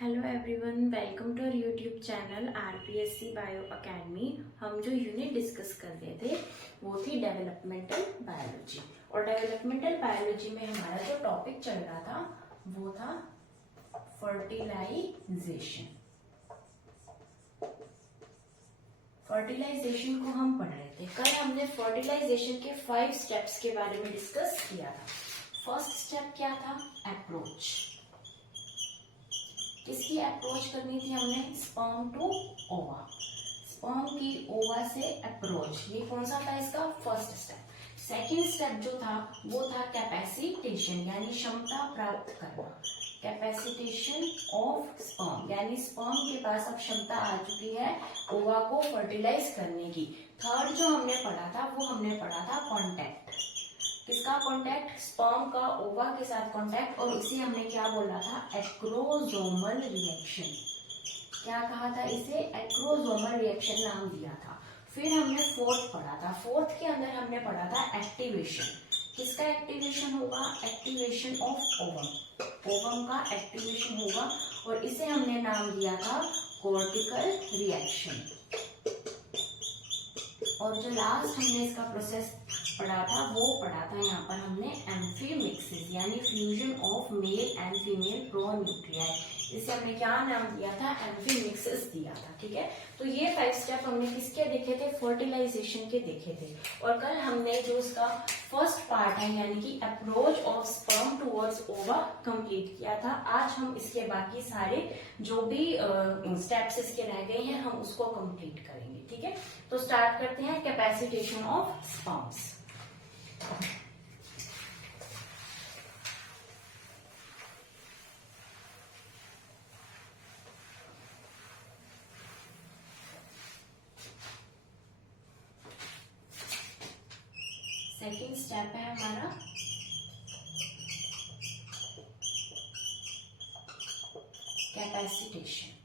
Hello everyone, welcome to our YouTube channel RPSC bio academy. हम जो unit discuss कर रहे थे वो थी डेवलपमेंटल बायोलॉजी। और डेवलपमेंटल बायोलॉजी में हमारा जो टॉपिक चल रहा था वो था फर्टिलाइजेशन। फर्टिलाइजेशन को हम पढ़ रहे थे। कल हमने फर्टिलाइजेशन के 5 स्टेप्स के बारे में डिस्कस किया था। फर्स्ट स्टेप क्या था? अप्रोच। किसकी अप्रोच करनी थी हमने? स्पर्म टू ओवा। स्पर्म की ओवा से अप्रोच। ये कौन सा था इसका? First step. सेकंड स्टेप जो था वो था कैपेसिटेशन, यानी क्षमता प्राप्त करना। कैपेसिटेशन ऑफ स्पर्म, यानी स्पर्म के पास अब क्षमता आ चुकी है ओवा को फर्टिलाइज करने की। थर्ड जो हमने पढ़ा था वो हमने पढ़ा था कॉन्टैक्ट। किसका कॉन्टैक्ट? स्पर्म का ओवा के साथ कॉन्टैक्ट। और इसे हमने क्या बोला था? Acrosomal reaction. क्या कहा था इसे? एक्रोसोमल रिएक्शन नाम दिया था। फिर हमने फोर्थ पढ़ा था। फोर्थ के अंदर हमने पढ़ा था एक्टिवेशन। किसका एक्टिवेशन होगा? Activation of ovum. ओवम का एक्टिवेशन होगा और इसे हमने नाम दिया था कॉर्टिकल रिएक्शन। और जो लास्ट हमने इसका प्रोसेस पढ़ा था वो पढ़ा था यहाँ पर हमने एम्फीमिक्सिस, यानी fusion of male and female pronuclei. इसे हमने क्या नाम दिया था? एम्फीमिक्सिस दिया था। ठीक है, तो ये 5 स्टेप हमने किसके देखे थे? फर्टिलाइजेशन के देखे थे। और कल हमने जो इसका फर्स्ट पार्ट है यानी कि अप्रोच ऑफ स्पर्म टुवर्ड्स ओवा कंप्लीट किया था। आज हम इसके बाकी सारे जो भी स्टेप्स इसके रह गए हैं हम उसको कंप्लीट करेंगे। ठीक है, तो स्टार्ट करते हैं capacitation of sperms. Second step है हमारा कैपेसिटेशन।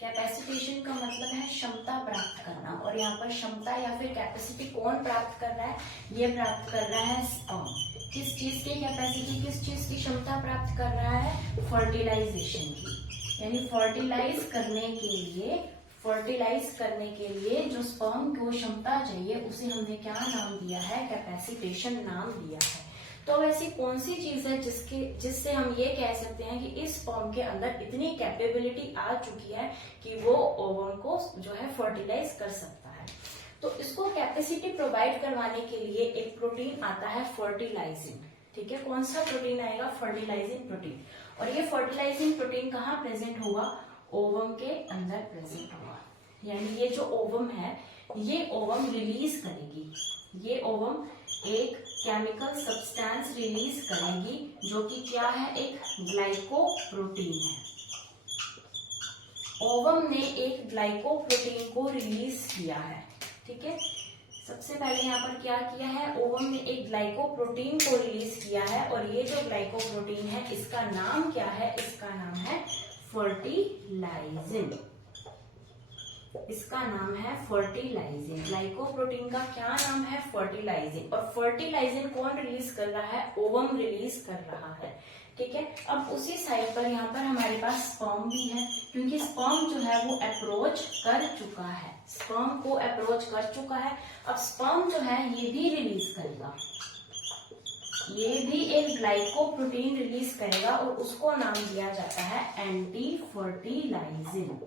कैपेसिटेशन का मतलब है क्षमता प्राप्त करना। और यहाँ पर क्षमता या फिर कैपेसिटी कौन प्राप्त कर रहा है? ये प्राप्त कर रहा है स्पर्म। किस चीज की कैपेसिटी, किस चीज की क्षमता प्राप्त कर रहा है? फर्टिलाइजेशन की। यानी फर्टिलाइज करने के लिए जो स्पर्म को क्षमता चाहिए उसे हमने क्या नाम दिया है? कैपेसिटेशन नाम दिया है। तो ऐसी कौन सी चीज है जिससे हम ये कह सकते हैं कि इस स्पर्म के अंदर इतनी कैपेबिलिटी आ चुकी है कि वो ओवम को जो है फर्टिलाइज कर सकता है? तो इसको कैपेसिटी प्रोवाइड करवाने के लिए एक प्रोटीन आता है फर्टिलाइजिन। ठीक है, कौन सा प्रोटीन आएगा? Fertilising protein. और ये फर्टिलाइजिंग प्रोटीन कहाँ प्रेजेंट होगा? ओवम के अंदर प्रेजेंट होगा। यानी ये जो ओवम है ये ओवम रिलीज करेगी। ये ओवम एक केमिकल सब्सटेंस रिलीज करेगी जो कि क्या है? एक ग्लाइकोप्रोटीन है। ओवम ने एक ग्लाइकोप्रोटीन को रिलीज किया है। ठीक है, सबसे पहले यहाँ पर क्या किया है? ओवम ने एक ग्लाइकोप्रोटीन को रिलीज किया है। और ये जो ग्लाइकोप्रोटीन है इसका नाम क्या है? इसका नाम है फर्टिलाइजिन। इसका नाम है फर्टिलाइजिन। ग्लाइकोप्रोटीन का क्या नाम है? फर्टिलाइजिन। और फर्टिलाइजिन कौन रिलीज कर रहा है? ओवम रिलीज कर रहा है। ठीक है, अब उसी साइड पर यहाँ पर हमारे पास स्पर्म भी है, क्योंकि स्पर्म जो है वो अप्रोच कर चुका है। स्पर्म को अप्रोच कर चुका है। अब स्पर्म जो है ये भी रिलीज करेगा। ये भी एक ग्लाइकोप्रोटीन रिलीज करेगा और उसको नाम दिया जाता है anti fertilizin.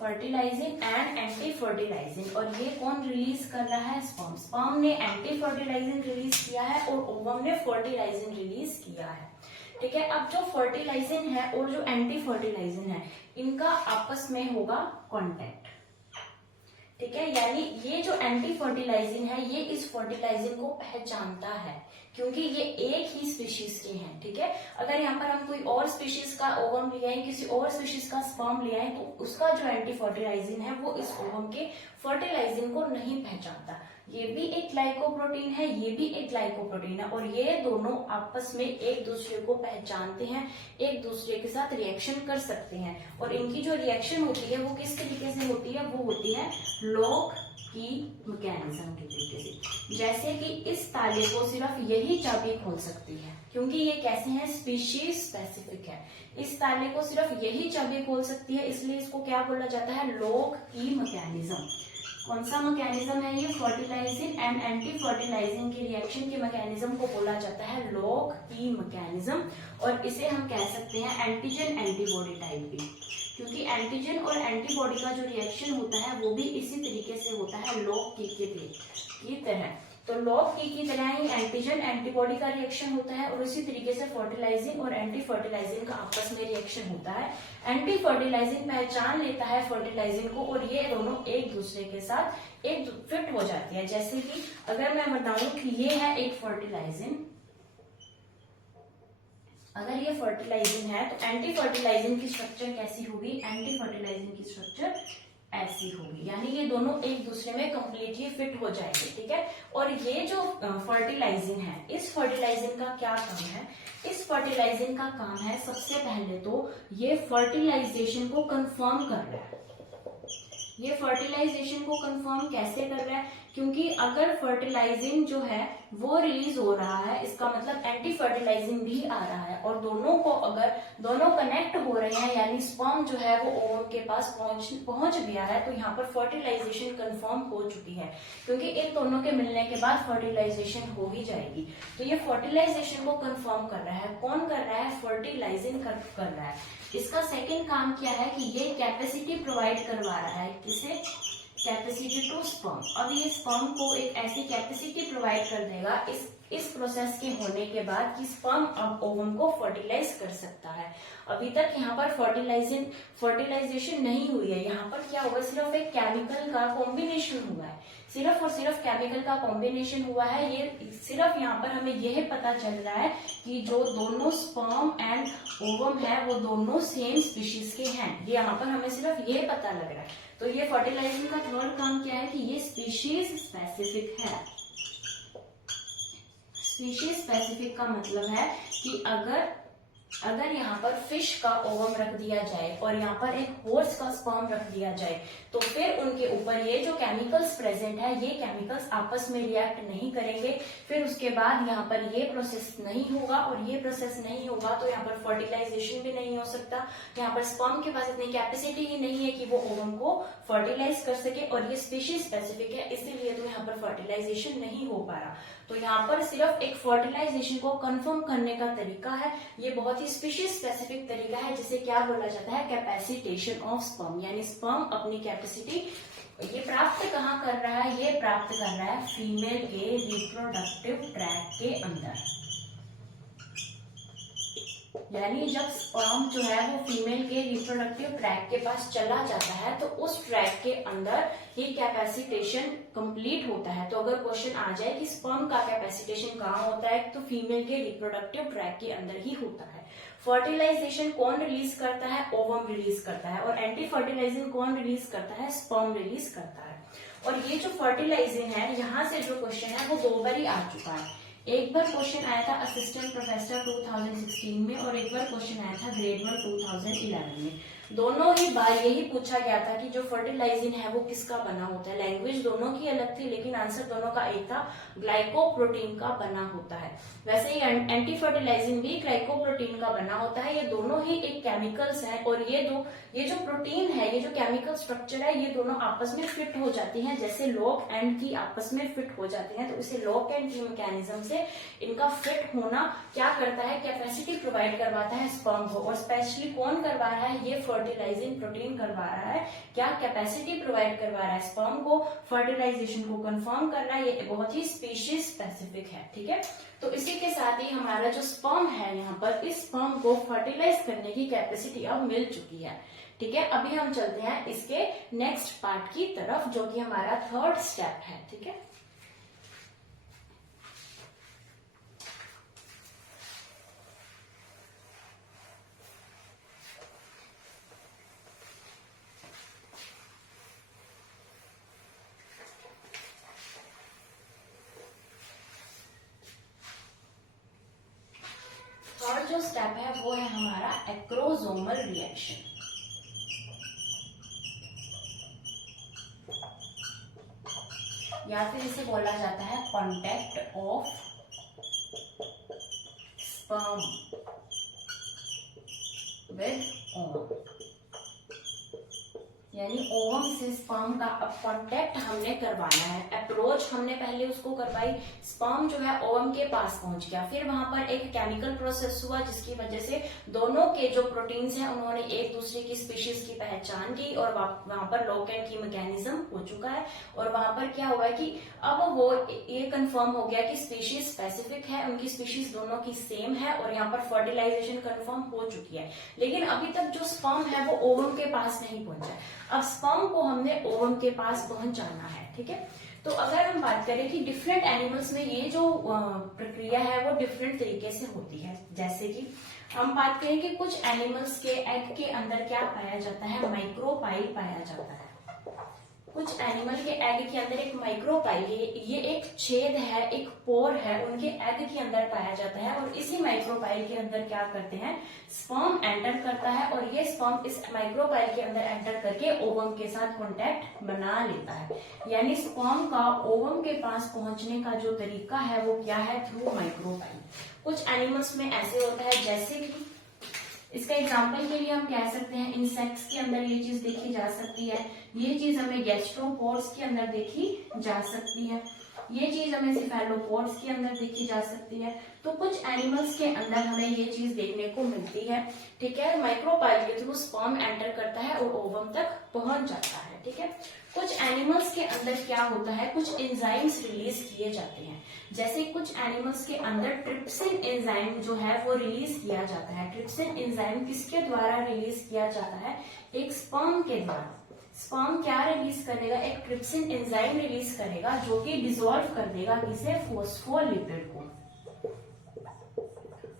Fertilizin and anti fertilizin. और ये कौन रिलीज कर रहा है? स्पर्म। स्पर्म ने एंटी फर्टिलाइजिन रिलीज किया है और ओवम ने फर्टिलाइजिन रिलीज किया है। ठीक है, अब जो फर्टिलाइजिन है और जो एंटी फर्टिलाइजिन है इनका आपस में होगा कॉन्टैक्ट। ठीक है, यानी ये जो एंटी फर्टिलाइजिन है ये इस फर्टिलाइजिन को पहचानता है क्योंकि ये एक ही स्पीशीज के हैं। ठीक है, अगर यहाँ पर हम कोई और स्पीशीज का ओवम ले आए, किसी और स्पीशीज का स्पर्म ले आए, तो उसका जो एंटी फर्टिलाइजिन है वो इस ओवम के फर्टिलाइजिन को नहीं पहचानता। ये भी एक ग्लाइकोप्रोटीन है, ये भी एक ग्लाइकोप्रोटीन है। और ये दोनों आपस में एक दूसरे को पहचानते हैं, एक दूसरे के साथ रिएक्शन कर सकते हैं। और इनकी जो रिएक्शन होती है वो किस तरीके से होती है? वो होती है लॉग की मैकेनिज्म के तरीके से। जैसे कि इस ताले को सिर्फ यही चाबी खोल सकती है, क्योंकि ये कैसे हैं, स्पीशीज स्पेसिफिक है। इस ताले को सिर्फ यही चाबी खोल सकती है, इसलिए इसको क्या बोला जाता है, लॉक की मैकेनिज्म। कौन सा मैकेनिज्म है ये, फर्टिलाइजिंग एंड एंटी फर्टिलाइजिंग के रिएक्शन के मैकेनिज्म को बोला जाता है लॉक की मैकेनिज्म। और इसे हम कह सकते हैं एंटीजन एंटीबॉडी टाइप भी, क्योंकि एंटीजन और एंटीबॉडी का जो रिएक्शन होता है वो भी इसी तरीके से होता है लॉक की तरह। तो लॉक की तरह ही एंटीजन एंटीबॉडी का रिएक्शन होता है, और उसी तरीके से फर्टिलाइजिंग और एंटी फर्टिलाइजिंग का आपस में रिएक्शन होता है। एंटी फर्टिलाइजिंग पहचान लेता है फर्टिलाइजिंग को, और ये दोनों एक दूसरे के साथ एक फिट हो जाती है। जैसे कि अगर मैं बताऊं कि ये है एक फर्टिलाइजिंग, अगर ये फर्टिलाइजिंग है तो एंटी फर्टिलाइजिंग की स्ट्रक्चर कैसी होगी, एंटी फर्टिलाइजिंग की स्ट्रक्चर ऐसी होगी, यानी ये दोनों एक दूसरे में कंप्लीटली फिट हो जाएंगे, ठीक है। और ये जो फर्टिलाइजिंग है, इस फर्टिलाइजिंग का क्या काम है, इस फर्टिलाइजिंग का काम है सबसे पहले तो ये फर्टिलाइजेशन को कंफर्म कर रहा है। ये फर्टिलाइजेशन को कंफर्म कैसे कर रहा है, क्योंकि अगर फर्टिलाइजिंग जो है वो रिलीज हो रहा है, इसका मतलब एंटी फर्टिलाइजिंग भी आ रहा है, और दोनों को अगर दोनों कनेक्ट हो रहे हैं, यानी स्पर्म जो है वो ओवम के पास पहुंच गया है, तो यहाँ पर फर्टिलाइजेशन कंफर्म हो चुकी है, क्योंकि इन दोनों के मिलने के बाद फर्टिलाइजेशन हो ही जाएगी। तो ये फर्टिलाइजेशन को कंफर्म कर रहा है, कौन कर रहा है, फर्टिलाइजिंग कर रहा है। इसका सेकेंड काम क्या है कि ये कैपेसिटी प्रोवाइड करवा रहा है, किसे, कैपेसिटी टू स्पर्म। अब ये स्पर्म को एक ऐसी कैपेसिटी प्रोवाइड कर देगा इस प्रोसेस के होने के बाद कि स्पर्म अब ओवम को फर्टिलाइज कर सकता है। अभी तक यहाँ पर फर्टिलाइजेशन नहीं हुई है, यहाँ पर क्या हुआ, सिर्फ एक केमिकल का कॉम्बिनेशन हुआ है, सिर्फ और सिर्फ केमिकल का कॉम्बिनेशन हुआ है। ये सिर्फ यहाँ पर हमें यह पता चल रहा है कि जो दोनों स्पर्म एंड ओवम है वो दोनों सेम स्पीशीज के हैं, ये यहाँ पर हमें सिर्फ ये पता लग रहा है। तो ये फर्टिलाइजिंग का थर्ड काम क्या है कि ये स्पीशीज स्पेसिफिक है। स्पीशीज स्पेसिफिक का मतलब है कि अगर यहाँ पर फिश का ओवम रख दिया जाए और यहाँ पर एक हॉर्स का स्पर्म रख दिया जाए, तो फिर उनके ऊपर ये जो केमिकल्स प्रेजेंट है, ये केमिकल्स आपस में रिएक्ट नहीं करेंगे, फिर उसके बाद यहाँ पर ये प्रोसेस नहीं होगा, और ये प्रोसेस नहीं होगा तो यहाँ पर फर्टिलाइजेशन भी नहीं हो सकता। यहाँ पर स्पर्म के पास इतनी कैपेसिटी ही नहीं है कि वो ओवम को फर्टिलाइज कर सके, और ये स्पीशीज स्पेसिफिक है, इसीलिए तो यहाँ पर फर्टिलाइजेशन नहीं हो पा रहा। तो यहाँ पर सिर्फ एक फर्टिलाइजेशन को कंफर्म करने का तरीका है, ये बहुत ही स्पीशीज स्पेसिफिक तरीका है, जिसे क्या बोला जाता है, कैपेसिटेशन ऑफ स्पर्म, यानी स्पर्म अपनी कैपेसिटी ये प्राप्त कहाँ कर रहा है, ये प्राप्त कर रहा है फीमेल के रिप्रोडक्टिव ट्रैक के अंदर। यानी जब स्पर्म जो है वो फीमेल के रिप्रोडक्टिव ट्रैक के पास चला जाता है, तो उस ट्रैक के अंदर ये कैपेसिटेशन कंप्लीट होता है। तो अगर क्वेश्चन आ जाए कि स्पर्म का कैपेसिटेशन कहाँ होता है, तो फीमेल के रिप्रोडक्टिव ट्रैक के अंदर ही होता है। फर्टिलाइजेशन कौन रिलीज करता है, ओवम रिलीज करता है, और एंटी फर्टिलाइजिंग कौन रिलीज करता है, स्पर्म रिलीज करता है। और ये जो फर्टिलाइजिंग है, यहाँ से जो क्वेश्चन है वो 2 बार ही आ चुका है। एक बार क्वेश्चन आया था असिस्टेंट प्रोफेसर 2016 में, और एक बार क्वेश्चन आया था ग्रेड 1 2011 में। दोनों ही बार यही पूछा गया था कि जो फर्टिलाइजिंग है वो किसका बना होता है। लैंग्वेज दोनों की अलग थी, लेकिन आंसर दोनों का एक था, ग्लाइकोप्रोटीन का बना होता है। वैसे ही एंटी फर्टिलाइजिंग भी ग्लाइकोप्रोटीन का बना होता है। ये दोनों ही एक केमिकल्स है, और ये जो प्रोटीन है, ये जो केमिकल स्ट्रक्चर है, ये दोनों आपस में फिट हो जाती हैं, जैसे लॉक एंड की आपस में फिट हो जाती हैं। तो इसे लॉक एंड की मैकेनिज्म से इनका फिट होना क्या करता है, कैपेसिटी प्रोवाइड करवाता है स्पर्म को। और स्पेशली कौन करवा रहा है, ये फर्टिलाइजिंग प्रोटीन करवा रहा है, क्या कैपेसिटी प्रोवाइड करवा रहा है स्पर्म को, फर्टिलाइजेशन को कंफर्म कर रहा है। ये बहुत ही स्पीशीज स्पेसिफिक है, ठीक है। तो इसी के साथ ही हमारा जो स्पर्म है, यहाँ पर इस स्पर्म को फर्टिलाइज करने की कैपेसिटी अब मिल चुकी है, ठीक है। अभी हम चलते हैं इसके नेक्स्ट पार्ट की तरफ, जो कि हमारा थर्ड स्टेप है, ठीक है। थर्ड जो स्टेप है वो है हमारा एक्रोसोमल रिएक्शन। या फिर इसे बोला जाता है contact of sperm with ovum, यानी ओवम से स्पर्म का अब कांटेक्ट हमने करवाना है, अप्रोच हमने पहले उसको करवाई, स्पर्म जो है ओवम के पास पहुंच गया, फिर वहां पर एक केमिकल प्रोसेस हुआ जिसकी वजह से दोनों के जो प्रोटीन्स हैं उन्होंने एक दूसरे की स्पीशीज की पहचान की और वहां पर लॉक एंड की मैकेनिज्म हो चुका है। और वहां पर क्या हुआ है कि अब वो ये कंफर्म हो गया कि स्पीशीज स्पेसिफिक है, उनकी स्पीशीज दोनों की सेम है और यहाँ पर फर्टिलाइजेशन कंफर्म हो चुकी है। लेकिन अभी तक जो स्पर्म है वो ओवम के पास नहीं पहुंचा है, अब स्पर्म को हमने ओवम के पास पहुंचाना है। ठीक है, तो अगर हम बात करें कि डिफरेंट एनिमल्स में ये जो प्रक्रिया है वो डिफरेंट तरीके से होती है, जैसे कि हम बात करें कि कुछ एनिमल्स के एग के अंदर क्या पाया जाता है, माइक्रोपाइल पाया जाता है। कुछ एनिमल के एग के अंदर एक माइक्रोपाइल, ये एक छेद है, एक पोर है, उनके एग के अंदर पाया जाता है और इसी माइक्रोपाइल के अंदर क्या करते हैं, स्पर्म एंटर करता है और ये स्पर्म इस माइक्रोपाइल के अंदर एंटर करके ओवम के साथ कांटेक्ट बना लेता है। यानी स्पर्म का ओवम के पास पहुंचने का जो तरीका है वो क्या है, थ्रू माइक्रोपाइल। कुछ एनिमल्स में ऐसे होता है, जैसे कि इसका एग्जाम्पल के लिए हम कह सकते हैं इंसेक्ट्स के अंदर ये चीज देखी जा सकती है, ये चीज हमें गैस्ट्रोपोड्स के अंदर देखी जा सकती है, ये चीज हमें सिफेलोपोड्स के अंदर देखी जा सकती है। तो कुछ एनिमल्स के अंदर हमें ये चीज देखने को मिलती है। ठीक है, माइक्रोपाइल के थ्रू स्पर्म एंटर करता है और ओवम तक पहुंच जाता है। ठीक है, कुछ एनिमल्स के अंदर क्या होता है, कुछ एंजाइम्स रिलीज किए जाते हैं, जैसे कुछ एनिमल्स के अंदर ट्रिप्सिन एंजाइम जो है वो रिलीज किया जाता है। ट्रिप्सिन एंजाइम किसके द्वारा रिलीज किया जाता है, एक स्पर्म के द्वारा। स्पर्म क्या रिलीज करेगा, एक ट्रिप्सिन एंजाइम रिलीज करेगा जो कि डिसॉल्व कर देगा किसे, फोस्फोलिपिड को।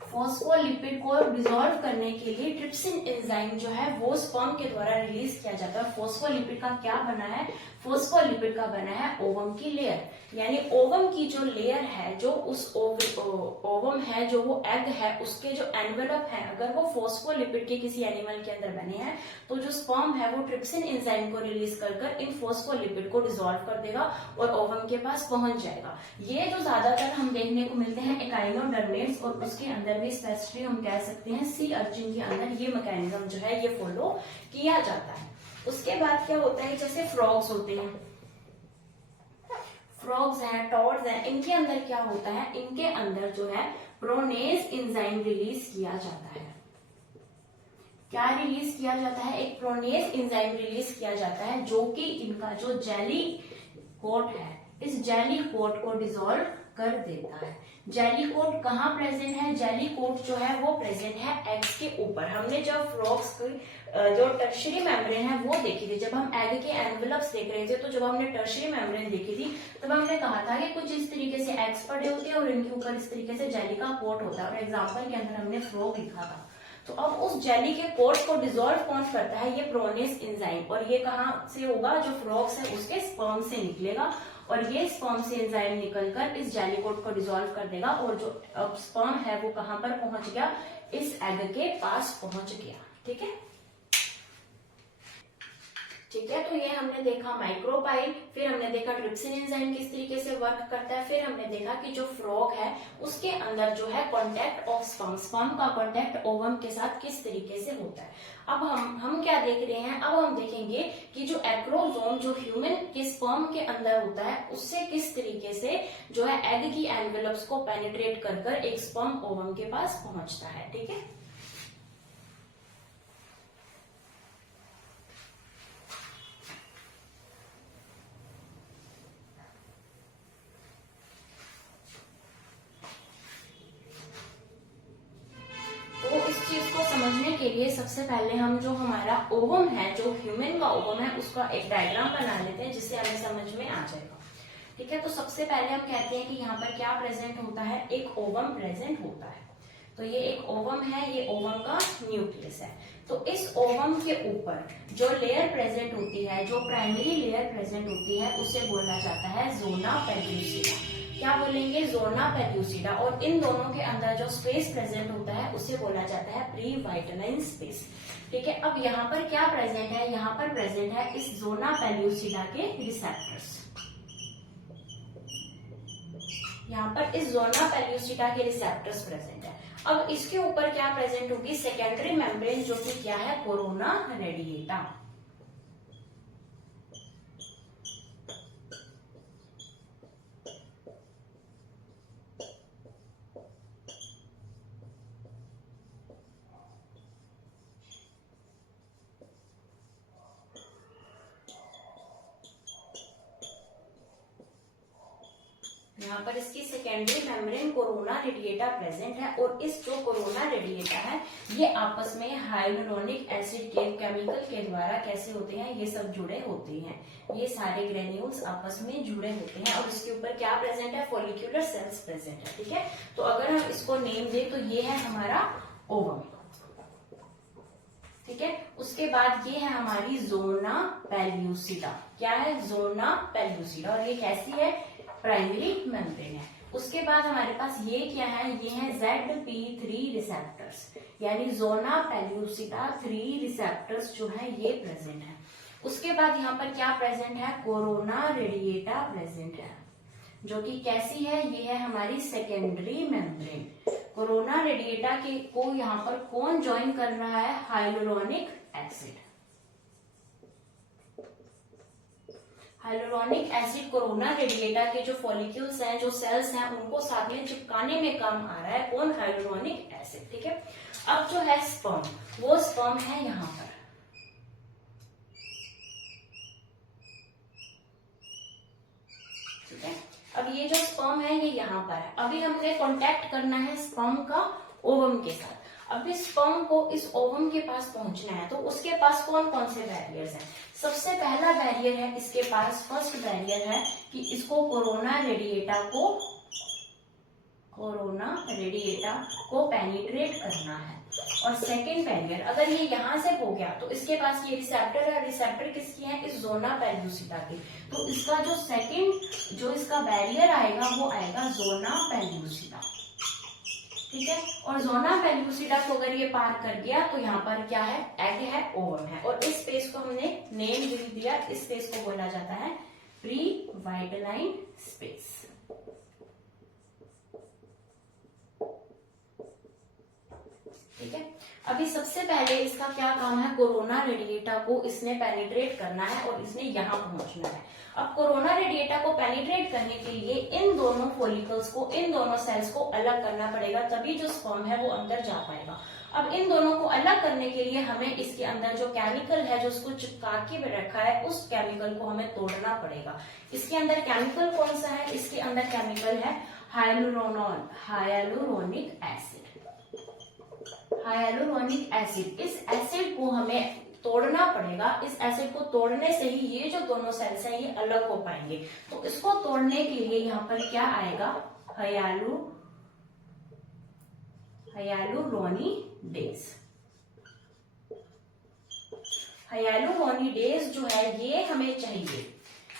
फोस्फोलिपिड को डिसॉल्व करने के लिए ट्रिप्सिन एंजाइम जो है वो स्पर्म के द्वारा रिलीज किया जाता है। फोस्फोलिपिड का क्या बना है, फोस्फोलिपिड का बना है ओवम की लेयर, यानी ओवम की जो लेयर है, जो उस ओवम है, जो वो एग है, उसके जो एनवेलप है, अगर वो फोस्फोलिपिड के किसी एनिमल के अंदर बने हैं तो जो स्पर्म है वो ट्रिप्सिन एंजाइम को रिलीज कर इन फोस्फोलिपिड को डिसॉल्व कर देगा और ओवम के पास पहुंच जाएगा। ये जो ज्यादातर हम देखने को मिलते हैं एकाइनोडर्मेट्स, और उसके अंदर भी स्पेशली हम कह सकते हैं सी अर्चिन के अंदर ये मैकेनिज्म जो है ये फॉलो किया जाता है। उसके बाद क्या होता है, जैसे फ्रॉग्स होते हैं, फ्रॉग्स हैं, टॉड्स हैं, इनके अंदर क्या होता है, इनके अंदर जो है प्रोनेज एंजाइम रिलीज किया जाता है। क्या रिलीज किया जाता है, एक प्रोनेज एंजाइम रिलीज किया जाता है जो कि इनका जो जेली कोट है, इस जेली कोट को डिसॉल्व कर देता है। जेली कोट कहाँ प्रेजेंट है, जेली कोट जो है वो प्रेजेंट है एग्स के ऊपर। हमने जब फ्रॉग्स की जो टर्शियरी मेम्ब्रेन है वो देखी थी, जब हम एग के एनवेलप्स देख रहे थे, तो जब हमने टर्शियरी मेम्ब्रेन देखी थी तब हमने कहा था कि कुछ इस तरीके से एग्स पड़े होते हैं और इनके ऊपर इस तरीके से जेली का कोट होता है, और एग्जाम्पल के अंदर हमने फ्रॉग लिखा था। तो अब उस जेली के कोट को डिसॉल्व कौन करता है, ये प्रोनेज एंजाइम, और ये कहाँ से होगा, जो फ्रॉग्स है उसके स्पर्म से निकलेगा और ये स्पर्म से एंजाइम निकलकर इस जेली कोट को डिसॉल्व कर देगा और जो अब स्पर्म है वो कहाँ पर पहुंच गया, इस एग के पास पहुंच गया। ठीक है, ठीक है, तो ये हमने देखा माइक्रोपाइल, फिर हमने देखा ट्रिप्सिन एंजाइम किस तरीके से वर्क करता है, फिर हमने देखा कि जो फ्रॉग है उसके अंदर जो है कांटेक्ट ऑफ स्पर्म, स्पर्म का कांटेक्ट ओवम के साथ किस तरीके से होता है। अब हम क्या देख रहे हैं, अब हम देखेंगे कि जो एक्रोसोम जो ह्यूमन के स्पर्म के अंदर होता है उससे किस तरीके से जो है एग की एनवेलप्स को पेनिट्रेट कर एक स्पर्म ओवम के पास पहुंचता है। ठीक है, समझने के लिए सबसे पहले हम जो हमारा ओवम है, जो ह्यूमन का ओवम है, उसका एक डायग्राम बना लेते हैं जिससे हमें समझ में आ जाएगा। ठीक है, तो सबसे पहले हम कहते हैं कि यहाँ पर क्या प्रेजेंट होता है, एक ओवम प्रेजेंट होता है। तो ये एक ओवम है, ये ओवम का न्यूक्लियस है। तो इस ओवम के ऊपर जो लेयर प्रेजेंट होती है, जो प्राइमरी लेयर प्रेजेंट होती है, उसे बोला जाता है ज़ोना पेल्यूसिडा। क्या बोलेंगे, ज़ोना पेल्यूसिडा। और इन दोनों के अंदर जो स्पेस प्रेजेंट होता है उसे बोला जाता है प्री वाइटलाइन स्पेस। ठीक है, अब यहाँ पर क्या प्रेजेंट है, यहाँ पर प्रेजेंट है इस ज़ोना पेल्यूसिडा के रिसेप्टर्स। यहाँ पर इस जोना पेल्यूसिटा के रिसेप्टर्स प्रेजेंट है। अब इसके ऊपर क्या प्रेजेंट होगी, सेकेंडरी मेम्ब्रेन, जो कि क्या है, कोरोना रेडिएटा। यहाँ पर इसकी secondary membrane corona radiata present है, और इस जो कोरोना रेडिएटा है ये आपस में हाइलुरोनिक एसिड के केमिकल के द्वारा कैसे होते हैं, ये सब जुड़े होते हैं। ये सारे ग्रेन्यूल्स आपस में जुड़े होते हैं, और इसके ऊपर क्या प्रेजेंट है, फॉलिक्यूलर सेल्स प्रेजेंट है। ठीक है, तो अगर हम इसको नेम दें तो ये है हमारा ओवम। ठीक है, उसके बाद ये है हमारी जोना पेल्यूसिटा। क्या है, जोना पेल्यूसिटा, और ये कैसी है, प्राइमरी मेम्ब्रेन है। उसके बाद हमारे पास ये क्या है, ये है ZP3 रिसेप्टर्स, यानी जोना पेल्यूसिटा 3 रिसेप्टर्स जो है ये प्रेजेंट है। उसके बाद यहाँ पर क्या प्रेजेंट है, कोरोना रेडिएटा प्रेजेंट है, जो कि कैसी है, ये है हमारी सेकेंडरी मेम्ब्रेन। कोरोना रेडिएटा के को यहाँ पर कौन ज्वाइन कर रहा है, hyaluronic acid. Hyaluronic acid corona radiata के जो फॉलिक्यूल्स हैं, जो सेल्स हैं, उनको साथ में चिपकाने में काम आ रहा है कौन, हाइलुरोनिक एसिड। ठीक है, अब जो है स्पर्म, वो स्पर्म है यहाँ पर। ठीक है, अब ये जो स्पर्म है ये यहाँ पर है। अभी हमने कांटेक्ट करना है स्पर्म का ओवम के साथ। अब इस स्पर्म को इस ओवम के पास पहुंचना है, तो उसके पास कौन कौन से बैरियर्स हैं। सबसे पहला बैरियर है इसके पास, फर्स्ट बैरियर है कि इसको कोरोना रेडिएटा को पेनिट्रेट करना है। और सेकेंड बैरियर, अगर ये यहां से हो गया तो इसके पास ये रिसेप्टर है, रिसेप्टर किसकी है, इस जोना पेल्यूसिटा की। तो इसका जो सेकेंड जो इसका बैरियर आएगा वो आएगा जोना पेल्यूसिटा। ठीक है, और जोना पेल्यूसिटा को अगर ये पार कर गया तो यहाँ पर क्या है, एग है, ओवम है, और इस स्पेस को हमने नेम भी दिया, इस स्पेस को बोला जाता है प्री वाइटलाइन स्पेस। ठीक है, अभी सबसे पहले इसका क्या काम है, कोरोना रेडिएटा को इसने पेनिट्रेट करना है और इसने यहाँ पहुंचना है। अब कोरोना रेडिएटा को पेनिट्रेट करने के लिए इन दोनों फॉलिकल्स को, इन दोनों सेल्स को अलग करना पड़ेगा, तभी जो स्पर्म है वो अंदर जा पाएगा। अब इन दोनों को अलग करने के लिए हमें इसके अंदर जो केमिकल है, जो उसको चिपका के रखा है, उस केमिकल को हमें तोड़ना पड़ेगा। इसके अंदर केमिकल कौन सा है, इसके अंदर केमिकल है हाइलुरोनिक एसिड। हाइलुरोनिक एसिड, इस एसिड को हमें तोड़ना पड़ेगा। इस एसिड को तोड़ने से ही ये जो दोनों सेल्स हैं ये अलग हो पाएंगे। तो इसको तोड़ने के लिए यहाँ पर क्या आएगा, हाइलुरोनिडेज। हाइलुरोनिडेज जो है ये हमें चाहिए,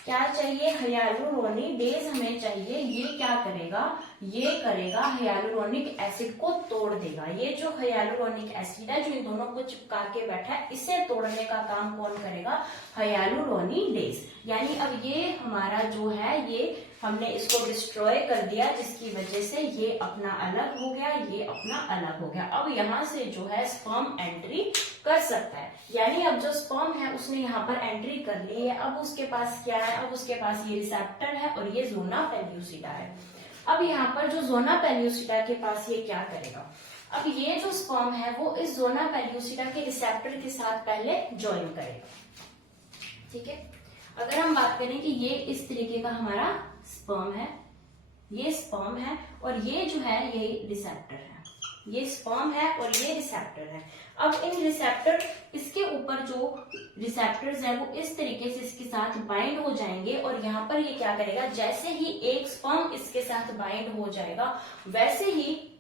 क्या चाहिए, हाइलुरोनिडेज हमें चाहिए। ये क्या करेगा, ये करेगा हाइलुरोनिक एसिड को तोड़ देगा। ये जो हाइलुरोनिक एसिड है जो इन दोनों को चिपका के बैठा है, इसे तोड़ने का काम कौन करेगा, हाइलुरोनिडेज। यानी अब ये हमारा जो है ये हमने इसको डिस्ट्रॉय कर दिया, जिसकी वजह से ये अपना अलग हो गया, ये अपना अलग हो गया। अब यहाँ से जो है स्पर्म एंट्री कर सकता है, यानी अब जो स्पर्म है उसने यहाँ पर एंट्री कर ली है। अब उसके पास क्या है, अब उसके पास ये रिसेप्टर है और ये जोना पेल्यूसिटा है। अब यहाँ पर जो जोना पेल्यूसिटा के पास ये क्या करेगा, अब ये जो स्पर्म है वो इस जोना पेल्यूसिटा के रिसेप्टर के साथ पहले ज्वाइन करेगा। ठीक है, अगर हम बात करें कि ये इस तरीके का हमारा स्पर्म है, ये स्पर्म है और ये जो है ये रिसेप्टर है। ये स्पर्म है और ये रिसेप्टर है। अब इन रिसेप्टर, इसके ऊपर जो रिसेप्टर्स हैं वो इस तरीके से इसके साथ बाइंड हो जाएंगे, और यहाँ पर ये क्या करेगा, जैसे ही एक स्पर्म इसके साथ बाइंड हो जाएगा वैसे ही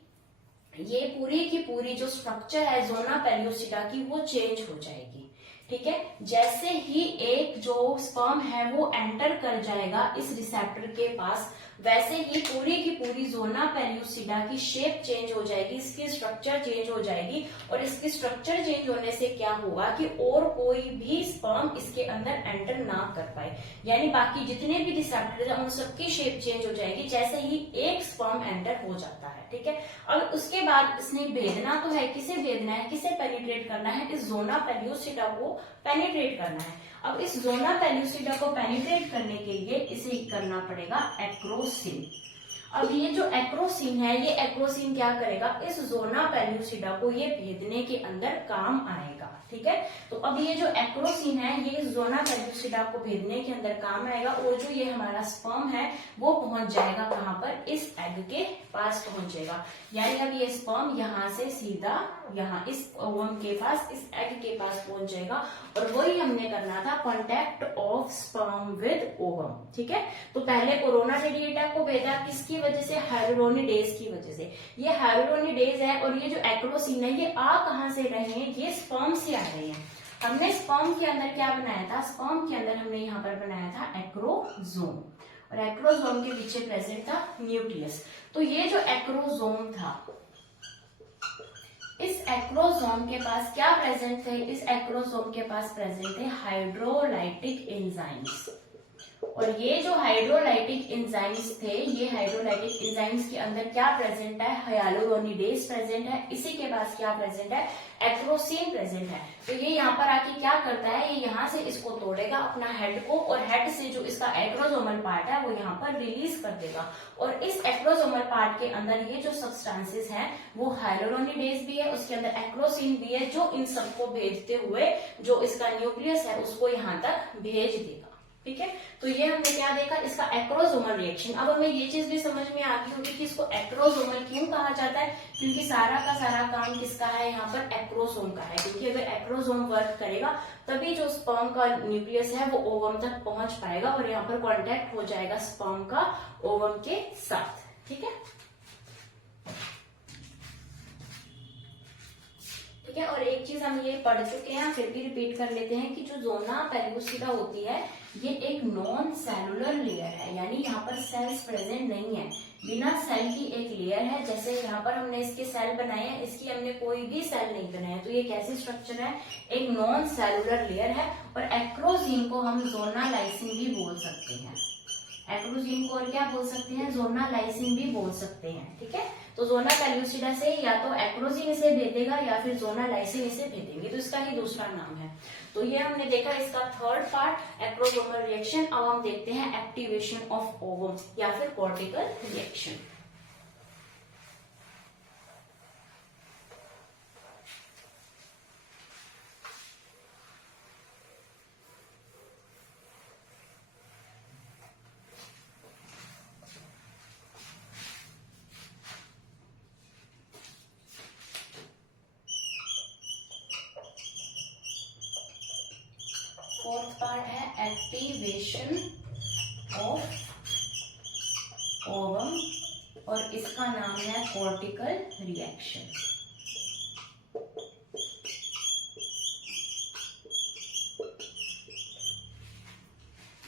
ये पूरी की पूरी जो स्ट्रक्चर है जोना पेल्यूसिटा की वो चेंज हो जाएगी। ठीक है, जैसे ही एक जो स्पर्म है वो एंटर कर जाएगा इस रिसेप्टर के पास, वैसे ही पूरी की पूरी जोना पेल्यूसिडा की शेप चेंज हो जाएगी, इसकी स्ट्रक्चर चेंज हो जाएगी, और इसकी स्ट्रक्चर चेंज होने से क्या होगा कि और कोई भी स्पर्म इसके अंदर एंटर ना कर पाए, यानी बाकी जितने भी रिसेप्टर्स हैं उन सबकी शेप चेंज हो जाएगी जैसे ही एक स्पर्म एंटर हो जाता है। ठीक है, अब उसके बाद इसने भेदना तो है, किसे भेदना है, किसे पेनिट्रेट करना है, इस जोना पेल्यूसिडा को पेनिट्रेट करना है। अब इस जोना पेल्यूसिडा को पेनिट्रेट करने के लिए इसे करना पड़ेगा एक्रोसिन। अब ये जो एक्रोसिन है, ये एक्रोसिन क्या करेगा, इस जोना पेल्यूसिडा को ये भेदने के अंदर काम आएगा। ठीक है, तो अब ये जो एक्रोसिन है ये इस जोना पेल्यूसिडा को भेदने के अंदर काम आएगा, और जो ये हमारा स्पर्म है वो पहुंच जाएगा कहां पर, इस एग के पास पहुंचेगा। यानी अब ये स्पर्म यहाँ से सीधा यहाँ इस ओवम के पास, इस एग के पास पहुंच जाएगा, और वही हमने करना था, contact of sperm with ovum. ठीक है, तो पहले कोरोना रेडिएटा को भेजा किसकी वजह से, हाइलुरोनिडेज की वजह से। ये हाइलुरोनिडेज है, और ये जो एक्रोसिन है ये आ कहां से रहे हैं, ये स्पर्म से आ रहे हैं। हमने स्पर्म के अंदर क्या बनाया था, स्पर्म के अंदर हमने यहाँ पर बनाया था एक्रोसोम, और एक्रोसोम के पीछे प्रेजेंट था न्यूक्लियस। तो ये जो एक्रोसोम था, इस एक्रोसोम के पास क्या प्रेजेंट थे, इस एक्रोसोम के पास प्रेजेंट थे हाइड्रोलाइटिक एंजाइम्स, और ये जो हाइड्रोलाइटिक एंजाइम्स थे, ये हाइड्रोलाइटिक एंजाइम्स के अंदर क्या प्रेजेंट है, हाइलुरोनिडेज प्रेजेंट है, इसी के पास क्या प्रेजेंट है, एक्रोसिन प्रेजेंट है। तो ये यहाँ पर आके क्या करता है, ये यहाँ से इसको तोड़ेगा अपना हेड को, और हेड से जो इसका एक्रोसोमल पार्ट है वो यहाँ पर रिलीज कर देगा, और इस एक्रोसोमल पार्ट के अंदर ये जो सब्सटेंसेस हैं वो हाइलुरोनिडेज भी है, उसके अंदर एक्रोसिन भी है, जो इन सबको भेजते हुए जो इसका न्यूक्लियस है उसको यहाँ तक भेज देगा। ठीक है, तो ये हमने क्या देखा, इसका एक्रोसोमल रिएक्शन। अब हमें ये चीज भी समझ में आती होगी कि इसको एक्रोसोमल क्यों कहा जाता है, क्योंकि सारा का सारा काम किसका है, यहाँ पर एक्रोसोम का है, क्योंकि अगर एक्रोसोम वर्क करेगा तभी जो स्पर्म का न्यूक्लियस है वो ओवम तक पहुंच पाएगा, और यहाँ पर कॉन्टेक्ट हो जाएगा स्पर्म का ओवम के साथ। ठीक है, ठीक है, और एक चीज हम ये पढ़ चुके हैं, फिर भी रिपीट कर लेते हैं कि जो जोना पेल्यूसिडा होती है ये एक नॉन सेलुलर लेयर है, यानी यहाँ पर सेल्स प्रेजेंट नहीं है, बिना सेल की एक लेयर है। जैसे यहाँ पर हमने इसके सेल बनाए हैं, इसकी हमने कोई भी सेल नहीं बनाया, तो ये कैसी स्ट्रक्चर है, एक नॉन सेलुलर लेयर है। और एक्रोसिन को हम जोना लाइसिन भी बोल सकते हैं, एक्रोसिन को और क्या बोल सकते हैं, जोना लाइसिन भी बोल सकते हैं। ठीक है, तो जोना पेल्यूसिडा से या तो एक्रोसिन इसे भेदेगा या फिर जोना लाइसिन इसे भेदेंगे, तो इसका ही दूसरा नाम है। तो ये हमने देखा इसका थर्ड पार्ट एक्रोसोमल रिएक्शन। अब हम देखते हैं एक्टिवेशन ऑफ ओवम या फिर कॉर्टिकल रिएक्शन। फोर्थ पार्ट है एक्टिवेशन ऑफ ओवम, और इसका नाम है कॉर्टिकल रिएक्शन।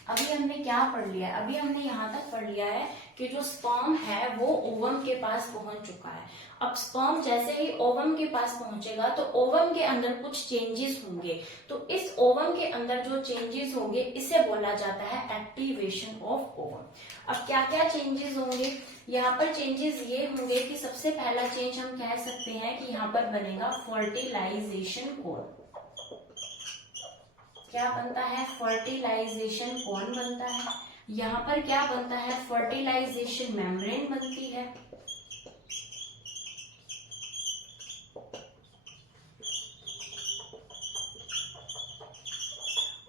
अभी हमने क्या पढ़ लिया है, अभी हमने यहाँ तक पढ़ लिया है कि जो स्पर्म है वो ओवम के पास पहुंच चुका है। अब स्पर्म जैसे ही ओवम के पास पहुंचेगा तो ओवम के अंदर कुछ चेंजेस होंगे, तो इस ओवम के अंदर जो चेंजेस होंगे इसे बोला जाता है एक्टिवेशन ऑफ ओवम। अब क्या क्या चेंजेस होंगे, यहाँ पर चेंजेस ये होंगे कि सबसे पहला चेंज हम कह सकते हैं कि यहाँ पर बनेगा फर्टिलाइजेशन कोन। क्या बनता है, फर्टिलाइजेशन कोन बनता है। यहाँ पर क्या बनता है, फर्टिलाइजेशन मेम्ब्रेन बनती है।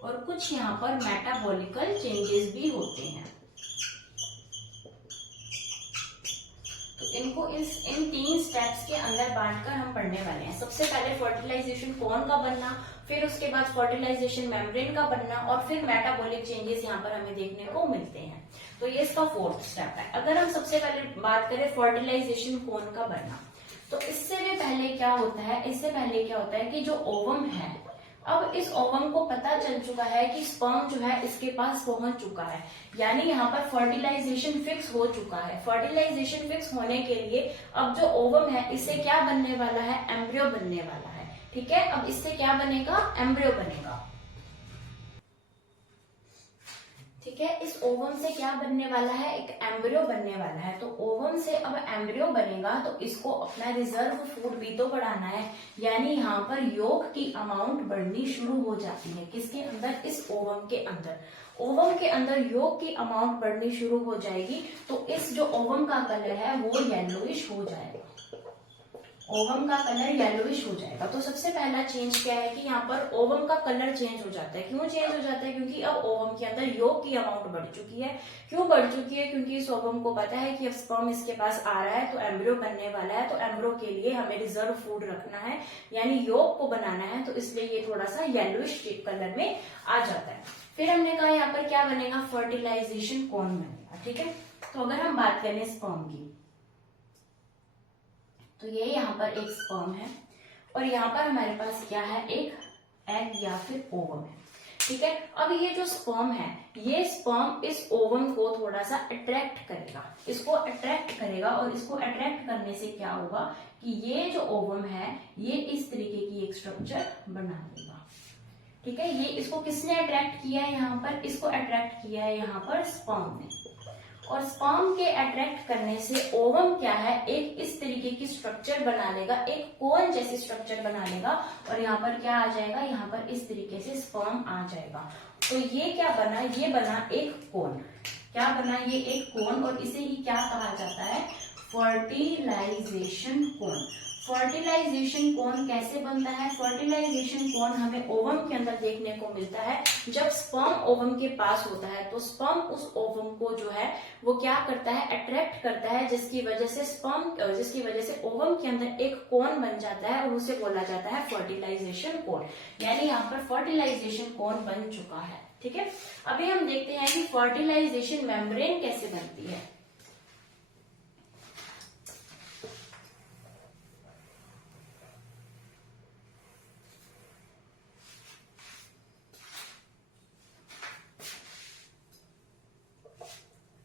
और कुछ यहाँ पर मेटाबॉलिकल चेंजेस भी होते हैं। तो इनको इन 3 स्टेप्स के अंदर बांटकर हम पढ़ने वाले हैं। सबसे पहले फर्टिलाइजेशन कोन का बनना, फिर उसके बाद फर्टिलाइजेशन मेम्ब्रेन का बनना, और फिर मेटाबॉलिक चेंजेस यहाँ पर हमें देखने को मिलते हैं। तो ये इसका 4th स्टेप है। अगर हम सबसे पहले बात करें फर्टिलाइजेशन कोन का बनना, तो इससे भी पहले क्या होता है, इससे पहले क्या होता है कि जो ओवम है अब इस ओवम को पता चल चुका है कि स्पर्म जो है इसके पास पहुंच चुका है, यानी यहाँ पर फर्टिलाइजेशन फिक्स हो चुका है। फर्टिलाइजेशन फिक्स होने के लिए अब जो ओवम है इससे क्या बनने वाला है, एम्ब्रियो बनने वाला है। ठीक है, अब इससे क्या बनेगा, एम्ब्रियो बनेगा। ठीक है, इस ओवम से क्या बनने वाला है, एक एम्ब्रियो बनने वाला है। तो ओवम से अब एम्ब्रियो बनेगा तो इसको अपना रिजर्व फूड भी तो बढ़ाना है, यानी यहाँ पर योग की अमाउंट बढ़नी शुरू हो जाती है। किसके अंदर, इस ओवम के अंदर। ओवम के अंदर योग की अमाउंट बढ़नी शुरू हो जाएगी तो इस जो ओवम का कलर है वो येलोइश हो जाएगा। ओवम का कलर येलोइश हो जाएगा। तो सबसे पहला चेंज क्या है कि यहाँ पर ओवम का कलर चेंज हो जाता है। क्यों चेंज हो जाता है, क्योंकि अब ओवम के अंदर योग की अमाउंट बढ़ चुकी है। क्यों बढ़ चुकी है, क्योंकि इस ओवम को पता है कि अब स्पर्म इसके पास आ रहा है तो एम्ब्रियो बनने वाला है, तो एम्ब्रियो के लिए हमें रिजर्व फूड रखना है, यानी योग को बनाना है, तो इसलिए ये थोड़ा सा येलोइश कलर में आ जाता है। फिर हमने कहा यहाँ पर क्या बनेगा, फर्टिलाइजेशन कोन बनेगा। ठीक है, तो अगर हम बात करें स्पर्म की, तो ये यहाँ पर एक स्पर्म है और यहाँ पर हमारे पास क्या है, एक एग या फिर ओवम है। ठीक है, अब ये जो स्पर्म है, ये स्पर्म इस ओवम को थोड़ा सा अट्रैक्ट करेगा, इसको अट्रैक्ट करेगा, और इसको अट्रैक्ट करने से क्या होगा कि ये जो ओवम है ये इस तरीके की एक स्ट्रक्चर बना देगा। ठीक है, ये इसको किसने अट्रैक्ट किया है, यहाँ पर इसको अट्रैक्ट किया है यहाँ पर स्पर्म ने, और स्पर्म के अट्रैक्ट करने से ओवम क्या है, एक इस तरीके की स्ट्रक्चर बना लेगा, एक कोन जैसी स्ट्रक्चर बना लेगा, और यहाँ पर क्या आ जाएगा, यहाँ पर इस तरीके से स्पर्म आ जाएगा। तो ये क्या बना, ये बना एक कोन। क्या बना, ये एक कोन, और इसे ही क्या कहा जाता है, फर्टिलाइजेशन कोन। फर्टिलाइजेशन कोन कैसे बनता है, फर्टिलाइजेशन कोन हमें ओवम के अंदर देखने को मिलता है। जब स्पर्म ओवम के पास होता है तो स्पर्म उस ओवम को जो है वो क्या करता है, अट्रैक्ट करता है, जिसकी वजह से ओवम के अंदर एक कोन बन जाता है और उसे बोला जाता है फर्टिलाइजेशन कोन, यानी यहाँ पर फर्टिलाइजेशन कोन बन चुका है। ठीक है, अभी हम देखते हैं कि फर्टिलाइजेशन मेम्ब्रेन कैसे बनती है।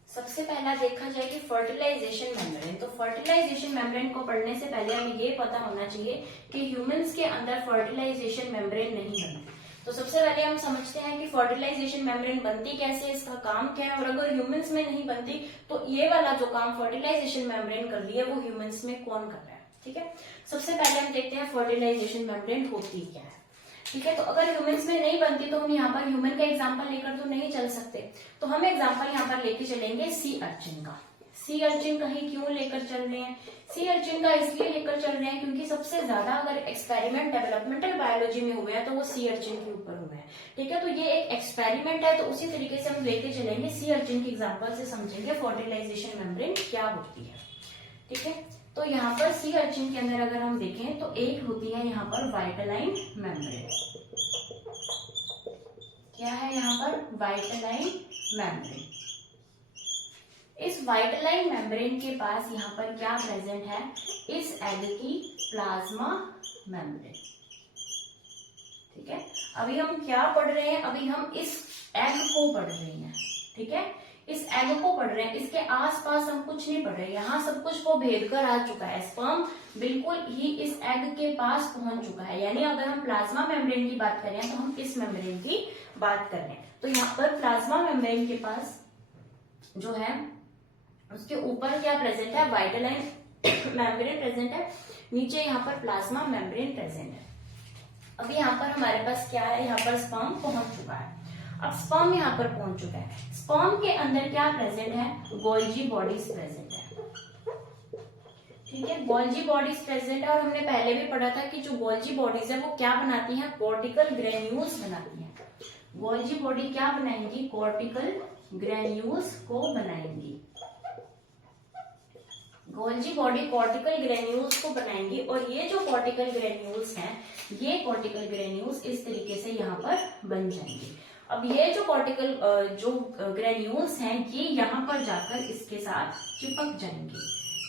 सबसे पहला देखा जाए कि फर्टिलाइजेशन मेम्ब्रेन, तो फर्टिलाइजेशन मेम्ब्रेन को पढ़ने से पहले हमें ये पता होना चाहिए कि ह्यूमंस के अंदर फर्टिलाइजेशन मेम्ब्रेन नहीं बनती। तो सबसे पहले हम समझते हैं कि फर्टिलाइजेशन मेम्ब्रेन बनती कैसे, इसका काम क्या है, और अगर ह्यूमंस में नहीं बनती तो ये वाला जो काम फर्टिलाइजेशन मेम्ब्रेन कर रही है वो ह्यूमंस में कौन कर रहा है। ठीक है, सबसे पहले हम देखते हैं फर्टिलाइजेशन मेम्ब्रेन होती क्या है। ठीक है, तो अगर ह्यूमंस में नहीं बनती तो हम यहाँ पर ह्यूमन का एग्जांपल लेकर तो नहीं चल सकते, तो हम एग्जांपल यहाँ पर लेके चलेंगे सी अर्चिन का। सी अर्चिन का ही क्यों लेकर चल रहे हैं, सी अर्चिन का इसलिए लेकर चल रहे हैं क्योंकि सबसे ज्यादा अगर एक्सपेरिमेंट डेवलपमेंटल बायोलॉजी में हुए हैं तो वो सी अर्चिन के ऊपर हुए हैं। ठीक है, तो ये एक एक्सपेरिमेंट है, तो उसी तरीके से हम लेके चलेंगे, सी अर्चिन के एग्जाम्पल से समझेंगे फर्टिलाइजेशन मेम्ब्रेन क्या होती है। ठीक है, तो यहाँ पर सी अर्चिन के अंदर अगर हम देखें तो एक होती है यहाँ पर वाइटलाइन मेम्ब्रेन। क्या है यहाँ पर, वाइटलाइन मेम्ब्रेन। इस वाइटलाइन मेम्ब्रेन के पास यहाँ पर क्या प्रेजेंट है, इस एग की प्लाज्मा मेम्ब्रेन। ठीक है, अभी हम क्या पढ़ रहे हैं, अभी हम इस एग को पढ़ रहे हैं। ठीक है, इस एग को पढ़ रहे हैं, इसके आसपास हम कुछ नहीं पढ़ रहे, यहाँ सब कुछ वो भेद कर आ चुका है, स्पर्म बिल्कुल ही इस एग के पास पहुंच चुका है। यानी अगर हम प्लाज्मा मेम्ब्रेन की बात करें तो हम इस मेम्ब्रेन की बात कर रहे हैं। तो यहाँ पर प्लाज्मा मेम्ब्रेन के पास जो है उसके ऊपर क्या प्रेजेंट है, वाइटलाइन मेम्ब्रेन प्रेजेंट है, नीचे यहाँ पर प्लाज्मा मेम्ब्रेन प्रेजेंट है। अभी यहाँ पर हमारे पास क्या है, यहाँ पर स्पर्म पहुंच चुका है। अब स्पर्म यहाँ पर पहुंच चुका है, स्पर्म के अंदर क्या प्रेजेंट है, गोल्जी बॉडीज प्रेजेंट है। ठीक है, गोल्जी बॉडीज प्रेजेंट है, और हमने पहले भी पढ़ा था कि जो गोल्जी बॉडीज है वो क्या बनाती हैं, कॉर्टिकल ग्रेन्यूल्स बनाती हैं। गोल्जी बॉडी क्या बनाएंगी, कॉर्टिकल ग्रेन्यूल्स को बनाएंगी। गोल्जी बॉडी कॉर्टिकल ग्रेन्यूल्स को बनाएंगी, और ये जो कॉर्टिकल ग्रेन्यूल्स हैं, ये कॉर्टिकल ग्रेन्यूल्स इस तरीके से यहाँ पर बन जाएंगे। अब ये जो कॉर्टिकल जो ग्रेन्यूल्स हैं ये यहाँ पर जाकर इसके साथ चिपक जाएंगे।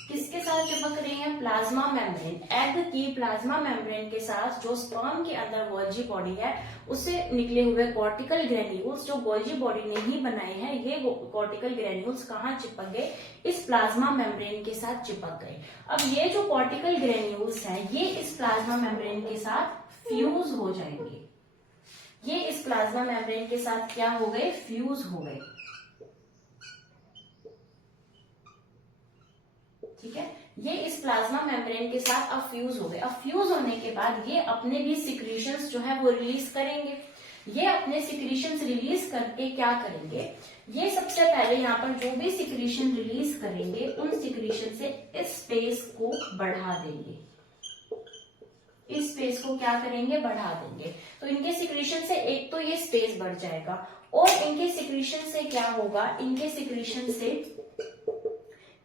किसके साथ चिपक रही हैं? Plasma membrane. एग की प्लाज्मा मेम्ब्रेन के साथ जो स्पर्म के अंदर गोल्जी बॉडी है उससे निकले हुए कॉर्टिकल ग्रेन्यूल्स जो गोल्जी बॉडी ने ही बनाए हैं, ये कॉर्टिकल ग्रेन्यूल्स कहाँ चिपक गए? इस प्लाज्मा मेम्ब्रेन के साथ चिपक गए। अब ये जो कॉर्टिकल ग्रेन्यूल्स हैं ये इस प्लाज्मा मेम्ब्रेन के साथ फ्यूज हो जाएंगे। ये इस प्लाज्मा मेम्ब्रेन के साथ क्या हो गए? फ्यूज हो गए। ठीक है, ये इस प्लाज्मा मेम्ब्रेन के साथ अब फ्यूज हो गए। अब फ्यूज होने के बाद ये अपने भी सिक्रीशंस जो है वो रिलीज करेंगे। ये अपने सिक्रीशंस रिलीज करके क्या करेंगे? ये सबसे पहले यहाँ पर जो भी सिक्रीशन रिलीज करेंगे उन सिक्रीशन से इस स्पेस को बढ़ा देंगे। इस स्पेस को क्या करेंगे? बढ़ा देंगे। तो इनके सिक्रीशन से एक तो ये स्पेस बढ़ जाएगा और इनके सिक्रीशन से क्या होगा? इनके सिक्रीशन से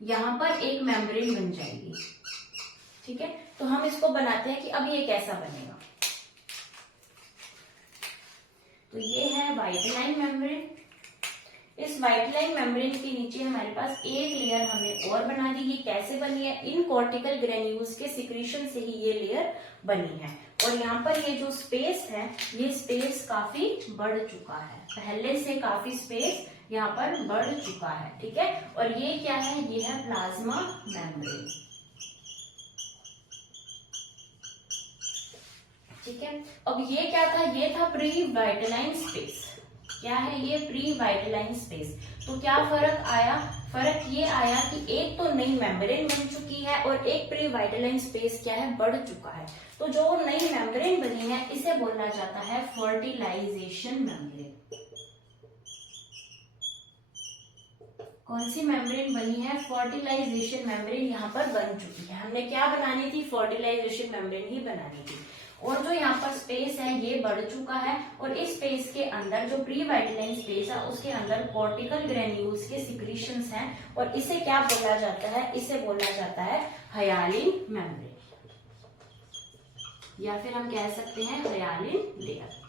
यहां पर एक मेम्ब्रेन बन जाएगी। ठीक है, तो हम इसको बनाते हैं कि अब ये कैसा बनेगा। तो ये है व्हाइट लाइन मेम्ब्रेन। इस व्हाइट लाइन मेम्ब्रेन के नीचे हमारे पास एक लेयर हमने और बना दी। ये कैसे बनी है? इन कॉर्टिकल ग्रेन्यूल्स के सिक्रीशन से ही ये लेयर बनी है। और यहाँ पर ये जो स्पेस है ये स्पेस काफी बढ़ चुका है, पहले से काफी स्पेस यहाँ पर बढ़ चुका है। ठीक है, और ये क्या है? ये है प्लाज्मा मेम्ब्रेन। ठीक है, अब ये क्या था? ये था प्री वाइटलाइन स्पेस। क्या है ये? Pre white line space. तो क्या फर्क आया? फर्क ये आया कि एक तो नई मेम्ब्रेन बन चुकी है और एक प्री वाइटलाइन स्पेस क्या है? बढ़ चुका है। तो जो नई मेम्ब्रेन बनी है इसे बोला जाता है फर्टिलाइजेशन मेम्ब्रेन। कौन सी मेम्ब्रेन बनी है? फर्टिलाइजेशन मेम्ब्रेन यहाँ पर बन चुकी है। हमने क्या बनानी थी? फर्टिलाइजेशन मेम्ब्रेन ही बनानी थी। और जो यहाँ पर स्पेस है ये बढ़ चुका है और इस स्पेस के अंदर जो प्री वाइटलाइन स्पेस है उसके अंदर कॉर्टिकल ग्रेन्यूल्स के सिक्रीशंस हैं और इसे क्या बोला जाता है? इसे बोला जाता है हायालिन मेम्ब्रेन, या फिर हम कह सकते हैं हायालिन लेयर।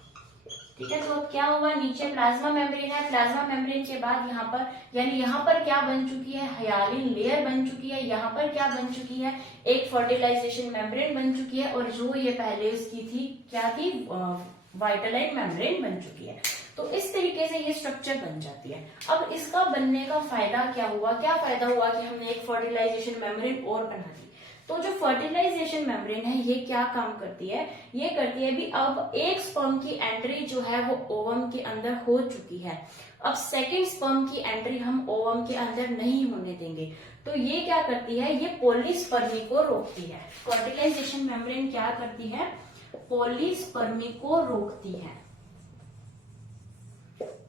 ठीक है, तो क्या हुआ? नीचे प्लाज्मा मेम्ब्रेन है। प्लाज्मा मेम्ब्रेन के बाद यहाँ पर यानी यहाँ पर क्या बन चुकी है? हायालिन लेयर बन चुकी है। यहाँ पर क्या बन चुकी है? एक फर्टिलाइजेशन मेम्ब्रेन बन चुकी है और जो ये पहले उसकी थी क्या थी? वाइटलाइन मेम्ब्रेन बन चुकी है। तो इस तरीके से ये स्ट्रक्चर बन जाती है। अब इसका बनने का फायदा क्या हुआ? क्या फायदा हुआ कि हमने एक फर्टिलाइजेशन मेम्ब्रेन और बना दी। तो जो फर्टिलाइजेशन मेम्ब्रेन है ये क्या काम करती है? ये करती है भी अब एक स्पर्म की एंट्री जो है वो ओवम के अंदर हो चुकी है। अब सेकंड स्पर्म की एंट्री हम ओवम के अंदर नहीं होने देंगे। तो ये क्या करती है? ये पॉलीस्पर्मी को रोकती है। फर्टिलाइजेशन मेम्ब्रेन क्या करती है? पॉलीस्पर्मी को रोकती है।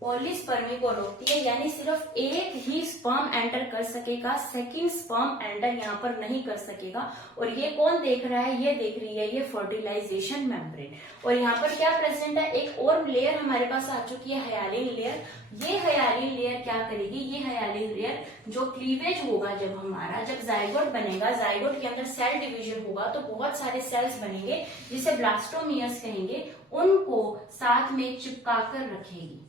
पॉलीस्पर्मी को रोकती है यानी सिर्फ एक ही स्पर्म एंटर कर सकेगा, सेकंड स्पर्म एंटर यहाँ पर नहीं कर सकेगा। और ये कौन देख रहा है? ये देख रही है ये फर्टिलाइजेशन मेम्ब्रेन। और यहाँ पर क्या प्रेजेंट है? एक और लेयर हमारे पास आ चुकी है, हायालिन लेयर। ये हायालिन लेयर क्या करेगी? ये हायालिन लेयर जो क्लीवेज होगा जब हमारा, जब जाइगोट बनेगा, जाइगोट के अंदर सेल डिवीजन होगा तो बहुत सारे सेल्स बनेंगे जिसे ब्लास्टोमियस कहेंगे, उनको साथ में चिपका कर रखेगी।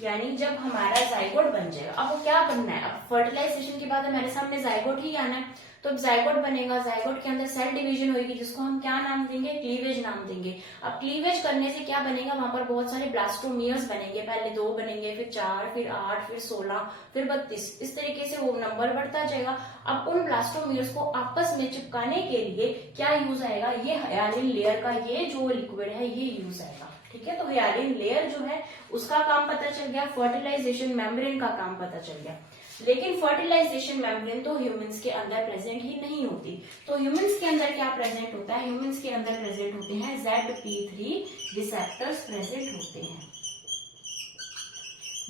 यानी जब हमारा जाइगोट बन जाएगा, अब वो क्या बनना है? अब फर्टिलाइजेशन के बाद हमारे सामने जाइगोट ही आना है। तो अब जाइगोट बनेगा, जाइगोट के अंदर सेल डिवीजन होगी जिसको हम क्या नाम देंगे? क्लीवेज नाम देंगे। अब क्लीवेज करने से क्या बनेगा? वहां पर बहुत सारे ब्लास्टोमियर्स बनेंगे। पहले 2 बनेंगे, फिर 4, फिर 8, फिर 16, फिर 32। इस तरीके से वो नंबर बढ़ता जाएगा। अब उन ब्लास्टोमियर्स को आपस में चिपकाने के लिए क्या यूज आएगा? ये हायालिन लेयर का ये जो लिक्विड है ये यूज आएगा। ठीक है, तो हायालिन लेयर जो है उसका काम पता चल गया, फर्टिलाइजेशन मेम्ब्रेन का काम पता चल गया। लेकिन फर्टिलाइजेशन मेम्ब्रेन तो ह्यूमंस के अंदर प्रेजेंट ही नहीं होती। तो ह्यूमंस के अंदर क्या प्रेजेंट होता है? ह्यूमंस के अंदर प्रेजेंट होते हैं ZP3 रिसेप्टर्स प्रेजेंट होते हैं।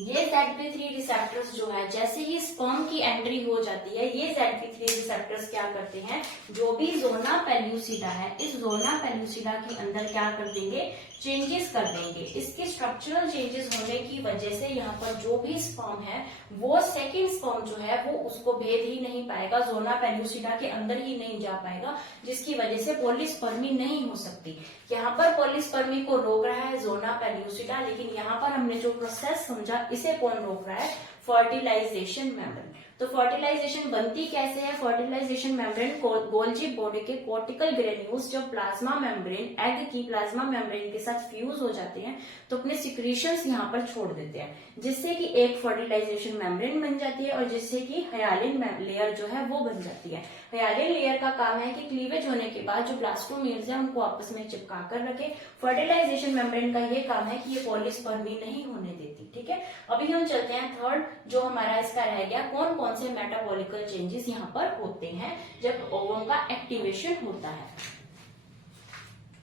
ये ZP3 रिसेप्टर्स जो है जैसे ही स्पर्म की एंट्री हो जाती है, ये ZP3 रिसेप्टर्स क्या करते हैं? जो भी जोना पेल्यूसिडा है, इस जोना पेल्यूसिडा के अंदर क्या कर देंगे? चेंजेस कर देंगे। इसके स्ट्रक्चरल चेंजेस होने की वजह से यहाँ पर जो भी स्पर्म है वो सेकंड स्पर्म जो है वो उसको भेद ही नहीं पाएगा, जोना पेल्यूसिडा के अंदर ही नहीं जा पाएगा, जिसकी वजह से पॉलीस्पर्मी नहीं हो सकती। यहाँ पर पॉलीस्पर्मी को रोक रहा है जोना पेल्यूसिडा, लेकिन यहाँ पर हमने जो प्रोसेस समझा इसे कौन रोक रहा है? Fertilisation membrane. तो फर्टिलाइजेशन बनती कैसे है? फर्टिलाइजेशन मेम्ब्रेन गोल्जी बॉडी के कोर्टिकल ग्रेन्यूल्स जो प्लाज्मा मेम्ब्रेन एग की प्लाज्मा मेम्ब्रेन के साथ फ्यूज हो जाते हैं तो अपने सिक्रीशंस यहाँ पर छोड़ देते हैं, जिससे कि एक फर्टिलाइजेशन मेम्ब्रेन बन जाती है और जिससे कि हाइलिन लेयर जो है वो बन जाती है। हाइलिन लेयर का काम है कि क्लीवेज होने के बाद जो ब्लास्टोमेल्स है उनको आपस में चिपका कर रखे। फर्टिलाइजेशन मेम्ब्रेन का ये काम है कि ये पॉलीस्पर्मी नहीं होने देती। ठीक है, अभी हम चलते हैं थर्ड जो हमारा इसका रह गया, कौन कौन से मेटाबॉलिकल चेंजेस यहाँ पर होते हैं जब ओवम का एक्टिवेशन होता है।